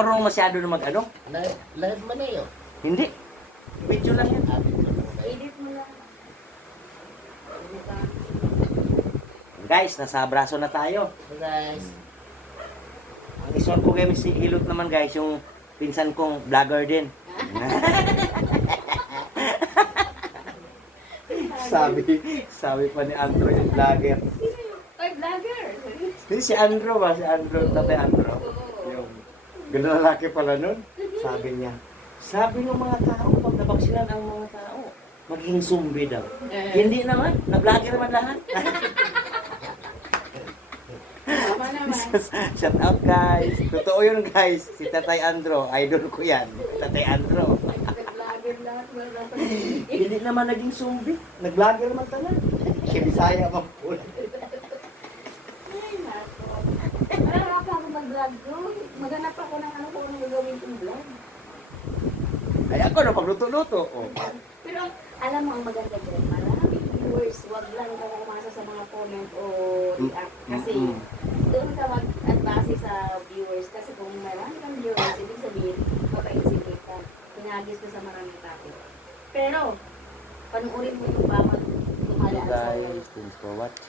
marunong masyado na mag-ano? Live mo na yun. Hindi. Video lang yan. Edit mo lang. Guys, nasa braso na tayo. Guys. Ang isuot ko game si Hilot naman guys, yung pinsan kong vlogger din. sabi pa ni Andrew yung vlogger. Ay, vlogger! Hindi si Andrew ba? Si Andrew, tatay Andrew. Yung ganda lalaki pala nun. Sabi ng mga tao, pag nabaksinan ang mga tao, magiging zombie daw. Hindi naman, na-vlogger naman lahat. Tama naman. Shout out guys. Totoo yun guys. Si Tatay Andrew, idol ko yan. Tatay Andrew. Vlogger lahat. Wala pa. Hindi naman naging zombie. Nag-vlogger naman talaga. Siya Bisaya pa po. Ay, nako. Wala pa ako mag-vlog doon. Maghanap ako ng ano kung ano gagawin kong vlog. Ay ako na pagluto-luto. Oh. Pero alam mo ang maganda dyan, maraming viewers, wag lang ka umasa sa mga comment o react. Kasi doon ka mag-advise sa viewers. Kasi kung marami kang viewers, ibig sabihin, mapaisipin ka. Pinagis ka sa maraming topic. Pero, panuorin mo yung bawat lumalaan sa Guys, thanks for watching.